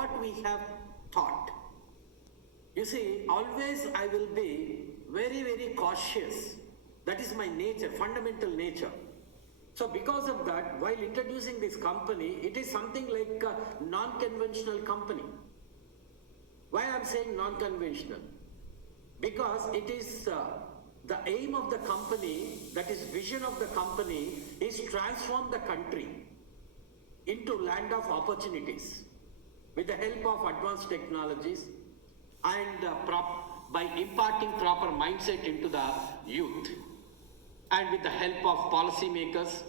what we have thought. You see, always I will be very, very cautious. That is my nature, fundamental nature. So because of that, while introducing this company, it is something like a non-conventional company. Why I'm saying non-conventional? Because it is the aim of the company, that is vision of the company, is transform the country into land of opportunities with the help of advanced technologies and by imparting proper mindset into the youth and with the help of policymakers.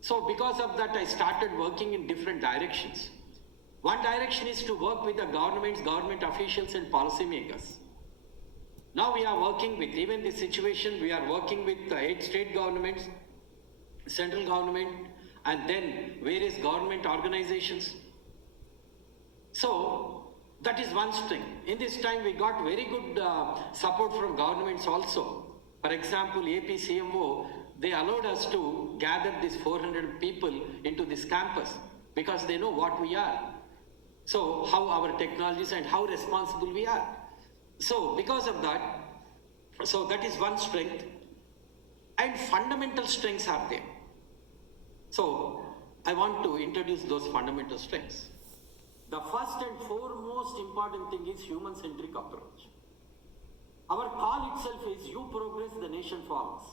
So because of that, I started working in different directions. One direction is to work with the governments, government officials and policymakers. Now we are working with, even this situation, we are working with 8 state governments, central government, and then various government organizations. So that is one string. In this time, we got very good support from governments also. For example, AP CMO, they allowed us to gather these 400 people into this campus because they know what we are. So how our technologies and how responsible we are. So because of that, so that is one strength, and fundamental strengths are there. So I want to introduce those fundamental strengths. The first and foremost important thing is human-centric approach. Our call itself is you progress, the nation follows.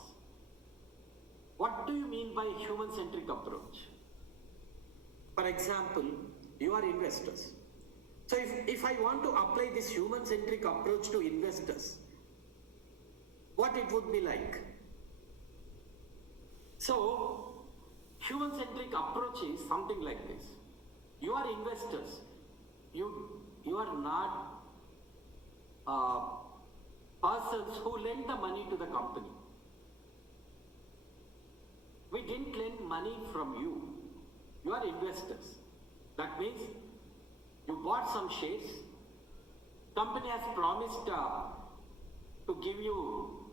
What do you mean by human-centric approach? For example, you are investors. So if I want to apply this human-centric approach to investors, what it would be like? So, human-centric approach is something like this. You are investors. You are not persons who lend the money to the company. We didn't lend money from you. You are investors. That means you bought some shares. Company has promised to give you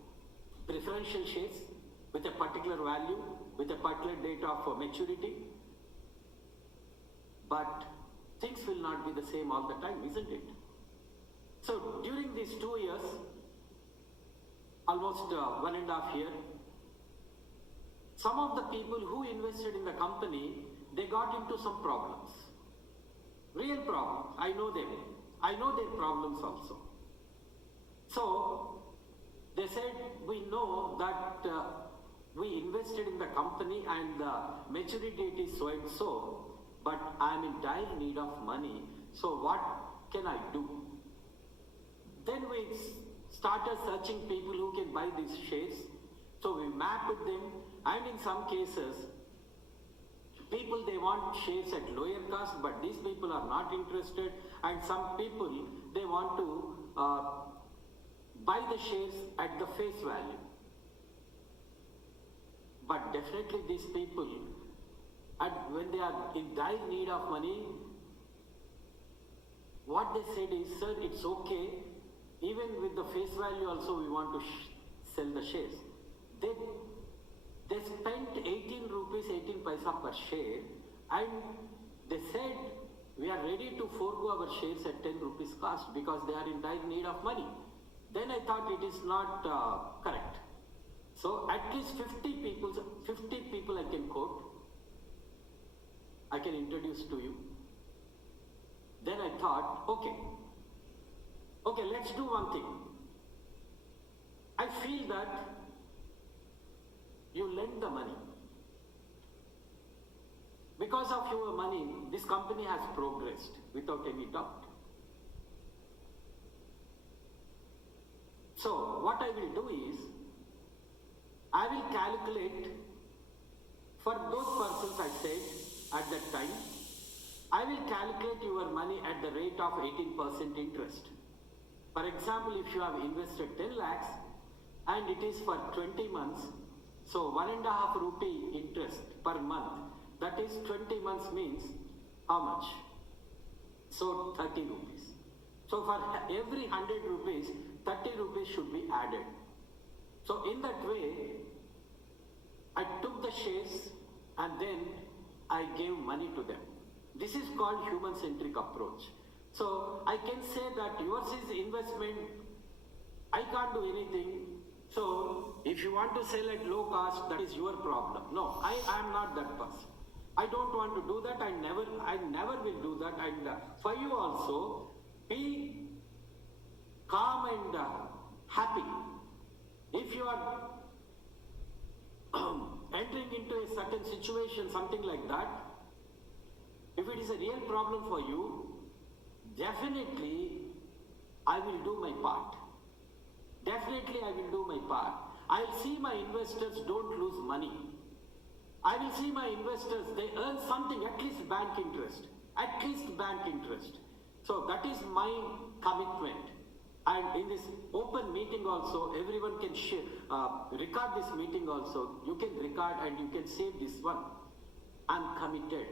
preferential shares with a particular value, with a particular date of maturity. But things will not be the same all the time, isn't it? So during these 2 years, almost 1.5 years, some of the people who invested in the company, they got into some problems. Real problems. I know them. I know their problems also. So they said, we know that we invested in the company and the maturity date is so and so, but I am in dire need of money. So what can I do? Then we started searching people who can buy these shares. So we mapped them, and in some cases, people, they want shares at lower cost, but these people are not interested, and some people, they want to buy the shares at the face value. But definitely these people, and when they are in dire need of money, what they said is, sir, it's okay, even with the face value also we want to sell the shares. They spent 18 rupees 18 paisa per share, and they said we are ready to forego our shares at 10 rupees cost because they are in dire need of money. Then I thought it is not correct. So at least 50 people I can quote, I can introduce to you. Then I thought, okay, let's do one thing. I feel that you lend the money. Because of your money, this company has progressed without any doubt. So what I will do is, I will calculate for those persons I said at that time, I will calculate your money at the rate of 18% interest. For example, if you have invested 10 lakhs and it is for 20 months, so 1.5 rupee interest per month, that is 20 months means how much? So 30 rupees. So for every 100 rupees, 30 rupees should be added. So in that way, I took the shares and then I gave money to them. This is called human-centric approach. So I can say that yours is investment. I can't do anything. So if you want to sell at low cost, that is your problem. No, I am not that person. I don't want to do that. I never will do that. And for you also, be calm and happy. If you are entering into a certain situation, something like that, if it is a real problem for you, definitely I will do my part. Definitely I will do my part. I'll see my investors don't lose money. I will see my investors, they earn something, at least bank interest. At least bank interest. So that is my commitment. And in this open meeting also, everyone can share, record this meeting also. You can record and you can save this one. I'm committed.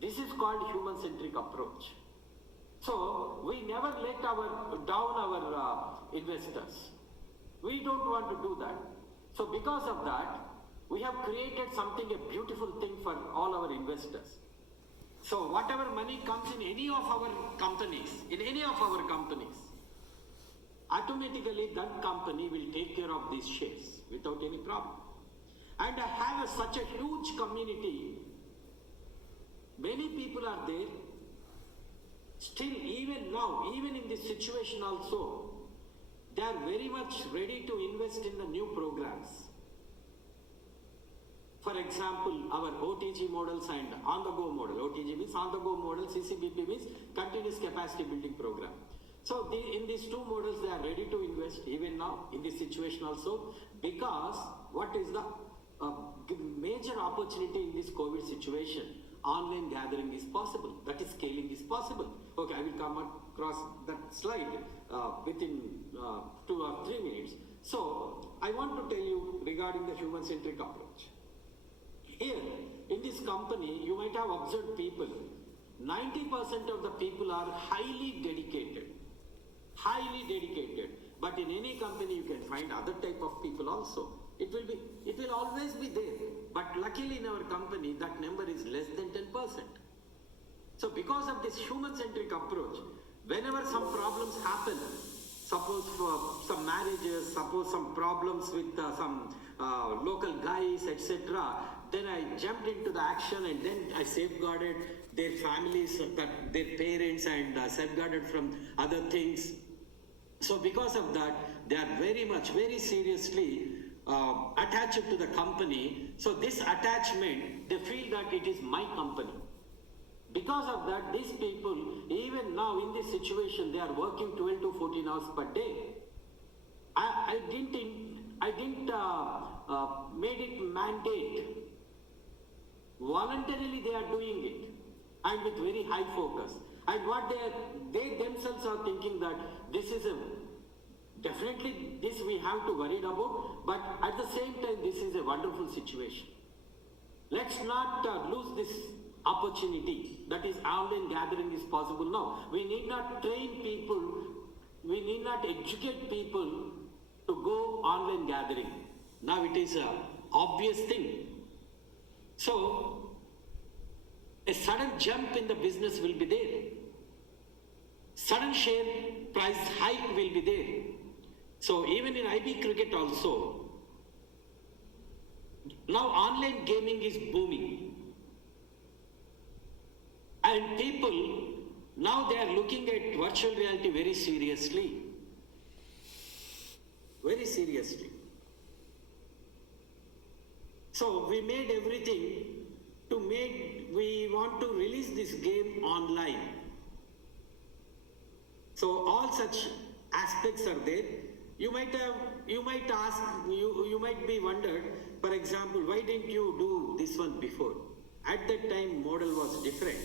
This is called human-centric approach. So we never let down our investors. We don't want to do that. So because of that, we have created something, a beautiful thing for all our investors. So whatever money comes in any of our companies, automatically that company will take care of these shares without any problem. And I have such a huge community. Many people are there. Still, even now, even in this situation also, they are very much ready to invest in the new programs. For example, our OTG models and on-the-go model. OTG means on-the-go model, CCBP means continuous capacity building program. So in these two models, they are ready to invest even now in this situation also, because what is the major opportunity in this COVID situation? Online gathering is possible. That is, scaling is possible. Okay, I will come across that slide within 2 or 3 minutes. So I want to tell you regarding the human-centric approach. Here, in this company, you might have observed people. 90% of the people are highly dedicated. Highly dedicated. But in any company, you can find other type of people also. It will always be there. But luckily in our company, that number is less than 10%. So because of this human-centric approach, whenever some problems happen, suppose for some marriages, suppose some problems with some local guys, etc., then I jumped into the action and then I safeguarded their families, their parents, and safeguarded from other things. So because of that, they are very seriously attached to the company. So this attachment, they feel that it is my company. Because of that, these people, even now in this situation, they are working 12 to 14 hours per day. I didn't made it mandate. Voluntarily they are doing it, and with very high focus. And what they themselves are thinking that this is definitely this we have to worry about, but at the same time this is a wonderful situation. Let's not lose this opportunity. That is, online gathering is possible now. We need not train people, we need not educate people to go online gathering. Now it is an obvious thing. So a sudden jump in the business will be there. Sudden share price hike will be there. So even in IB cricket also, now online gaming is booming. And people, now they are looking at virtual reality very seriously. Very seriously. So we made everything we want to release this game online. So all such aspects are there. You might ask, you might be wondered, for example, why didn't you do this one before? At that time, model was different.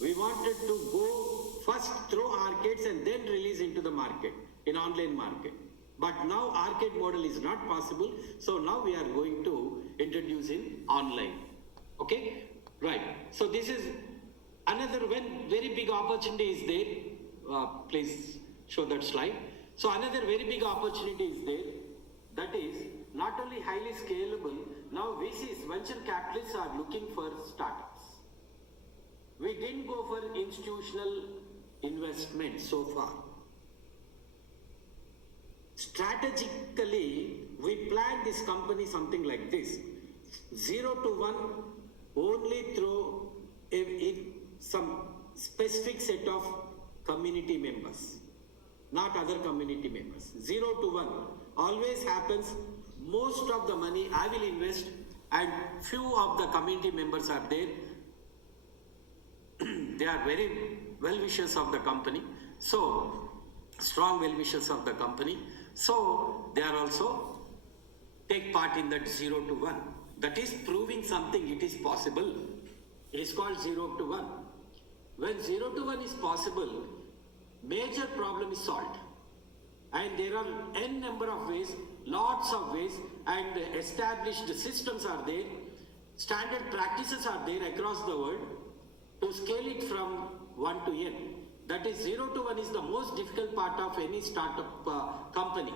We wanted to go first through arcades and then release into the market, in online market. But now arcade model is not possible. So now we are going to introduce in online. Okay? Right. So this is another very big opportunity is there. Please show that slide. So another very big opportunity is there. That is not only highly scalable, now VCs, venture capitalists are looking for startups. We didn't go for institutional investment so far. Strategically, we planned this company something like this: 0 to 1 only through some specific set of community members, not other community members. 0 to 1 always happens. Most of the money I will invest, and few of the community members are there. They are very well wishers of the company, so strong well wishers of the company, so they are also take part in that 0 to 1. That is proving something, it is possible. It is called 0 to 1. When 0 to 1 is possible, major problem is solved. And there are n number of ways, lots of ways, and established systems are there, standard practices are there across the world to scale it from 1 to n. That is 0 to 1 is the most difficult part of any startup company.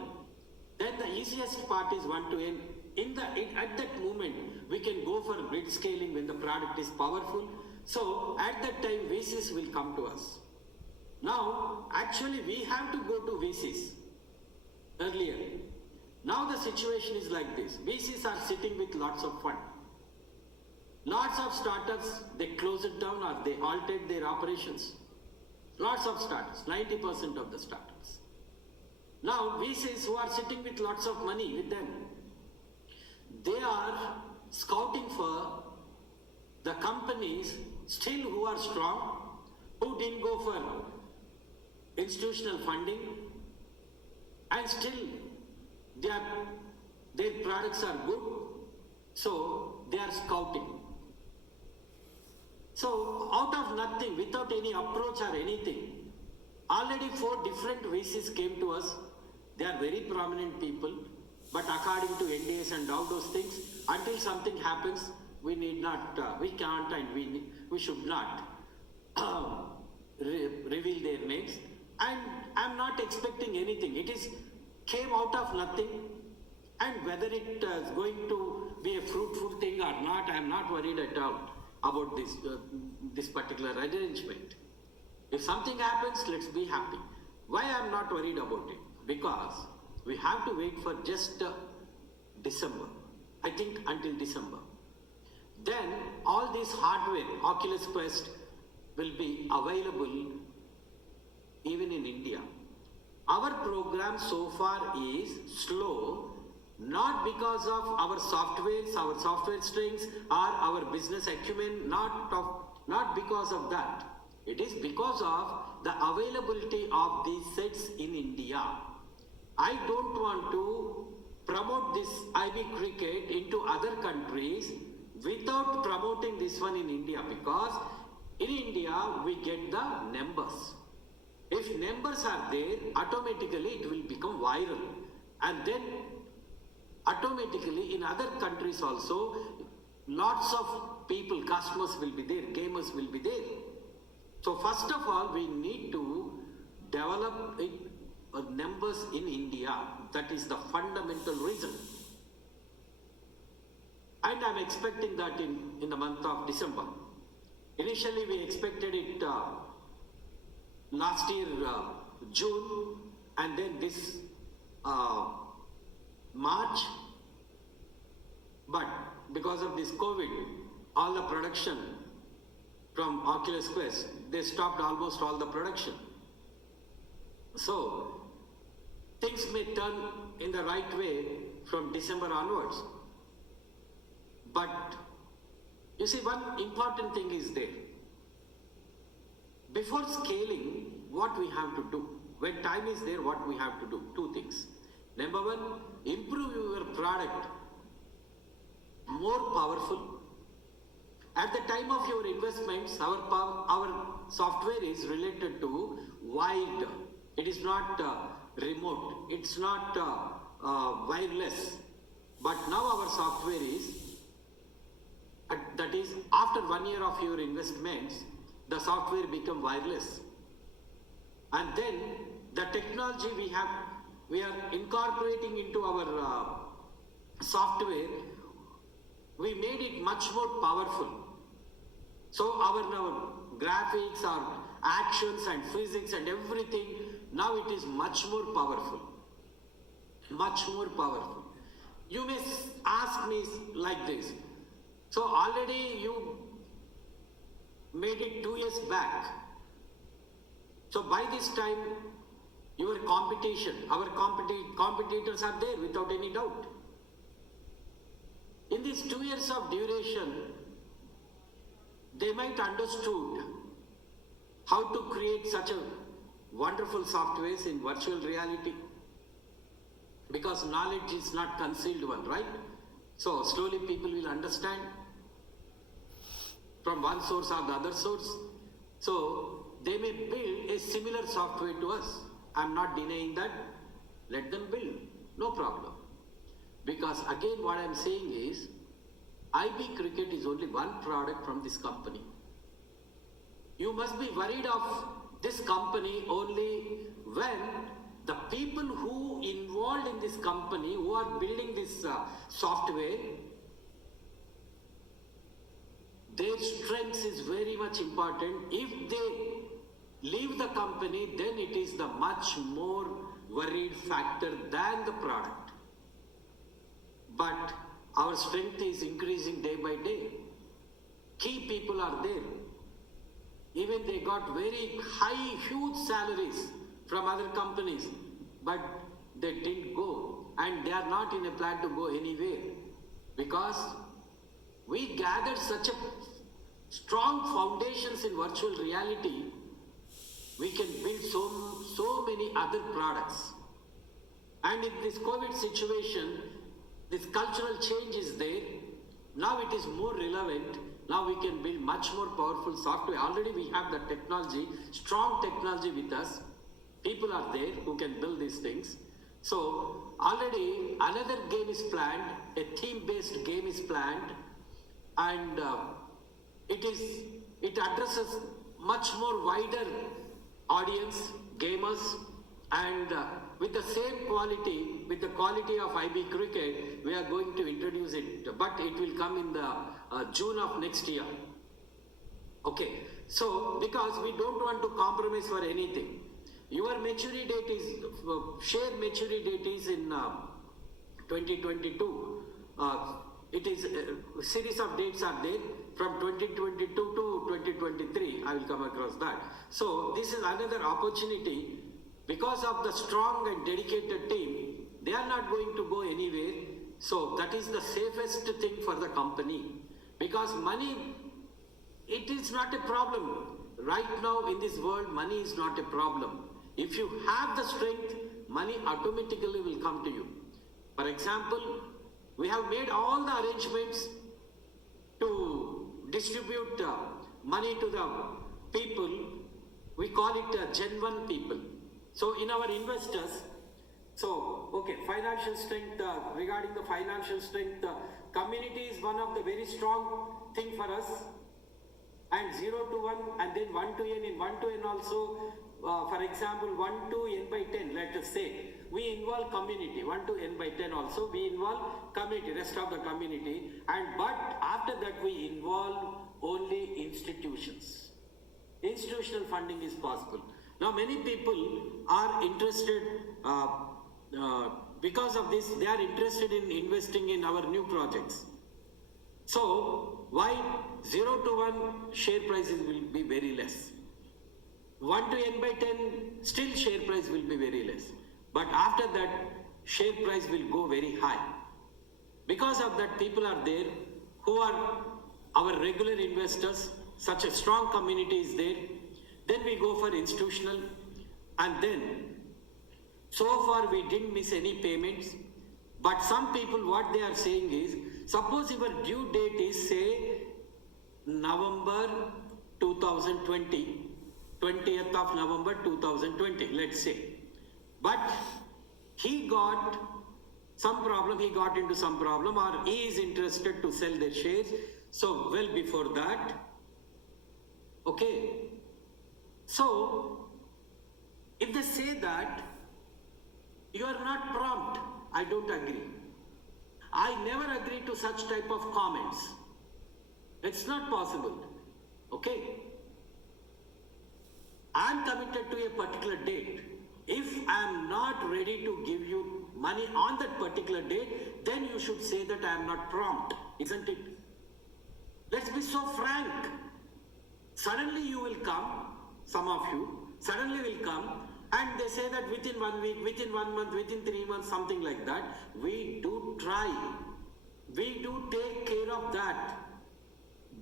Then the easiest part is 1 to n. At that moment, we can go for grid scaling when the product is powerful. So at that time, VCs will come to us. Now, actually, we have to go to VCs earlier. Now the situation is like this: VCs are sitting with lots of fund. Lots of startups, they close it down or they altered their operations. Lots of startups, 90% of the startups. Now VCs who are sitting with lots of money with them, they are scouting for the companies still who are strong, who didn't go for institutional funding, and still their products are good, so they are scouting. So out of nothing, without any approach or anything, already 4 different VCs came to us. They are very prominent people, but according to NDAs and all those things, until something happens, we need not, we can't, and we should not reveal their names. And I'm not expecting anything. It came out of nothing, and whether it is going to be a fruitful thing or not, I'm not worried at all about this particular arrangement. If something happens, let's be happy. Why I'm not worried about it? Because we have to wait for just December. I think until December. Then all this hardware, Oculus Quest, will be available even in India. Our program so far is slow, not because of our software strengths, or our business acumen, not because of that. It is because of the availability of these sets in India. I don't want to promote this IB cricket into other countries without promoting this one in India, because in India we get the numbers. If numbers are there, automatically it will become viral, and then automatically in other countries also, lots of people, customers will be there, gamers will be there. So first of all, we need to develop numbers in India. That is the fundamental reason. And I'm expecting that in the month of December. Initially, we expected it last year, June, and then this March. But because of this COVID, all the production from Oculus Quest, they stopped almost all the production. So things may turn in the right way from December onwards. But you see, one important thing is there. Before scaling, what we have to do? When time is there, what we have to do? 2 things. Number 1, improve your product more powerful. At the time of your investments, our software is related to wide. It is not remote. It's not wireless. But now our software is, that is, after 1 year of your investments, the software become wireless. And then the technology we are incorporating into our software, we made it much more powerful. So our graphics or actions and physics and everything, now it is much more powerful. Much more powerful. You may ask me like this. So already you made it 2 years back. So by this time, your competition, our competitors are there without any doubt. In these 2 years of duration, they might understood how to create such a wonderful softwares in virtual reality, because knowledge is not concealed one, right? So slowly people will understand from one source or the other source. So they may build a similar software to us. I'm not denying that. Let them build, no problem. Because again, what I'm saying is, IB Cricket is only one product from this company. You must be worried of this company only when the people who involved in this company, who are building this software, their strengths is very much important. If they leave the company, then it is the much more worried factor than the product. But our strength is increasing day by day. Key people are there. Even they got very high, huge salaries from other companies, but they didn't go, and they are not in a plan to go anywhere, because we gathered such a strong foundations in virtual reality. We can build so many other products. And in this COVID situation, this cultural change is there. Now it is more relevant. Now we can build much more powerful software. Already we have the technology, strong technology with us. People are there who can build these things. So already another game is planned, a theme-based game is planned, and it addresses much more wider audience, gamers, and with the same quality, with the quality of IB Cricket, we are going to introduce it, but it will come in the June of next year. Okay, so because we don't want to compromise for anything. Your maturity date is, share maturity date is in 2022. It is a series of dates are there from 2022 to 2023. I will come across that. So this is another opportunity. Because of the strong and dedicated team, they are not going to go anywhere. So that is the safest thing for the company. Because money, it is not a problem. Right now in this world, money is not a problem. If you have the strength, money automatically will come to you. For example, we have made all the arrangements to distribute money to the people. We call it Gen 1 people. So in our investors, so okay, financial strength, regarding the financial strength, community is one of the very strong thing for us. And 0 to 1 and then 1 to n, in 1 to n also, for example, 1 to n by 10, let us say, we involve community, 1 to n by 10 also, we involve community, rest of the community, but after that we involve only institutions. Institutional funding is possible. Now many people are interested, because of this, they are interested in investing in our new projects. So why 0 to 1 share prices will be very less. 1 to n by 10, still share price will be very less. But after that, share price will go very high. Because of that, people are there who are our regular investors, such a strong community is there. Then we go for institutional, and then so far we didn't miss any payments. But some people, what they are saying is, suppose your due date is say November 2020, 20th of November 2020, let's say. But he got some problem, he got into some problem, or he is interested to sell their shares. So well before that, okay. So if they say that you are not prompt, I don't agree. I never agree to such type of comments. It's not possible. Okay. I am committed to a particular date. If I am not ready to give you money on that particular date, then you should say that I am not prompt, isn't it? Let's be so frank. Suddenly you will come, some of you, suddenly will come and they say that within 1 week, within 1 month, within 3 months, something like that. We do try. We do take care of that.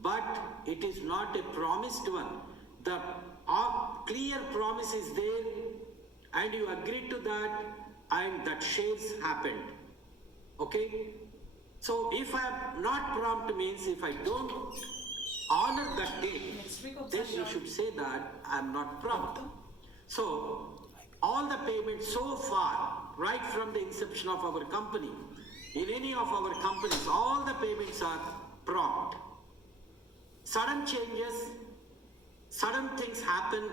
But it is not a promised one. The clear promise is there and you agreed to that and that shares happened. Okay? So if I am not prompt means if I don't honor that date, then you should say that I am not prompt. So all the payments so far, right from the inception of our company, in any of our companies, all the payments are prompt. Sudden changes, sudden things happen,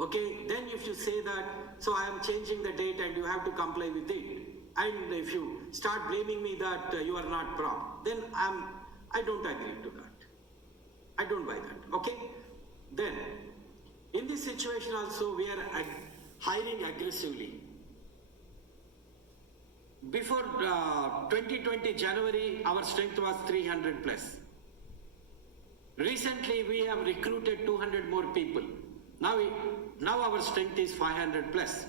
okay, then if you say that, so I am changing the date and you have to comply with it. And if you start blaming me that you are not prompt, then I don't agree to that. I don't buy that, okay? Then, in this situation also, we are hiring aggressively. Before 2020 January, our strength was 300 plus. Recently, we have recruited 200 more people. Now our strength is 500 plus.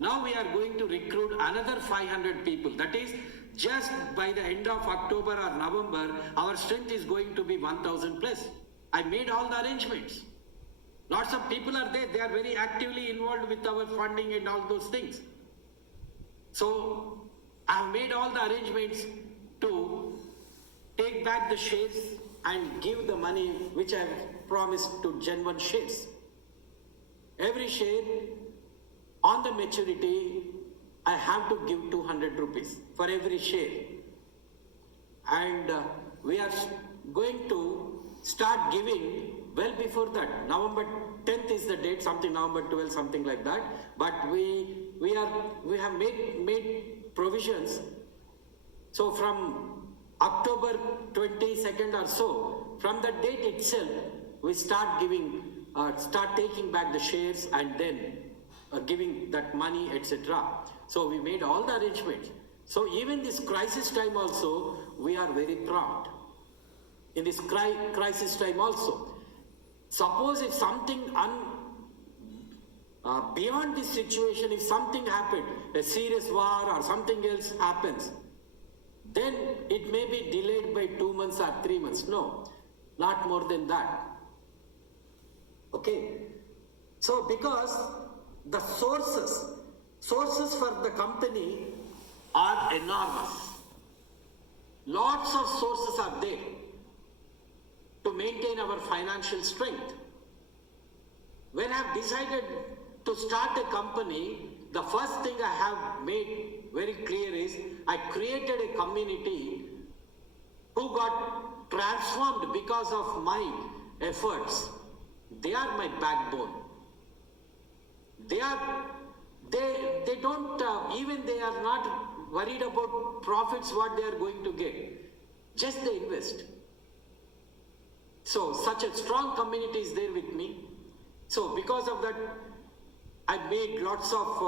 Now we are going to recruit another 500 people. That is, just by the end of October or November, our strength is going to be 1000 plus. I made all the arrangements. Lots of people are there. They are very actively involved with our funding and all those things. So I have made all the arrangements to take back the shares and give the money which I have promised to Gen 1 shares. Every share on the maturity, I have to give 200 rupees for every share. And we are going to start giving well before that. November 10th is the date, something November 12th, something like that. But we have made provisions. So from October 22nd or so, from the date itself, we start taking back the shares and then giving that money, etc. So we made all the arrangements. So even this crisis time also, we are very prompt. In this crisis time also, suppose if something beyond this situation, if something happened, a serious war or something else happens, then it may be delayed by 2 months or 3 months. No, not more than that. Okay. So because the sources for the company are enormous. Lots of sources are there to maintain our financial strength. When I have decided to start a company, the first thing I have made very clear is I created a community who got transformed because of my efforts. They are my backbone. They are not worried about profits, what they are going to get. Just they invest. So such a strong community is there with me. So because of that, I made lots of,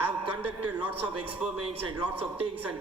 I've conducted lots of experiments and lots of things and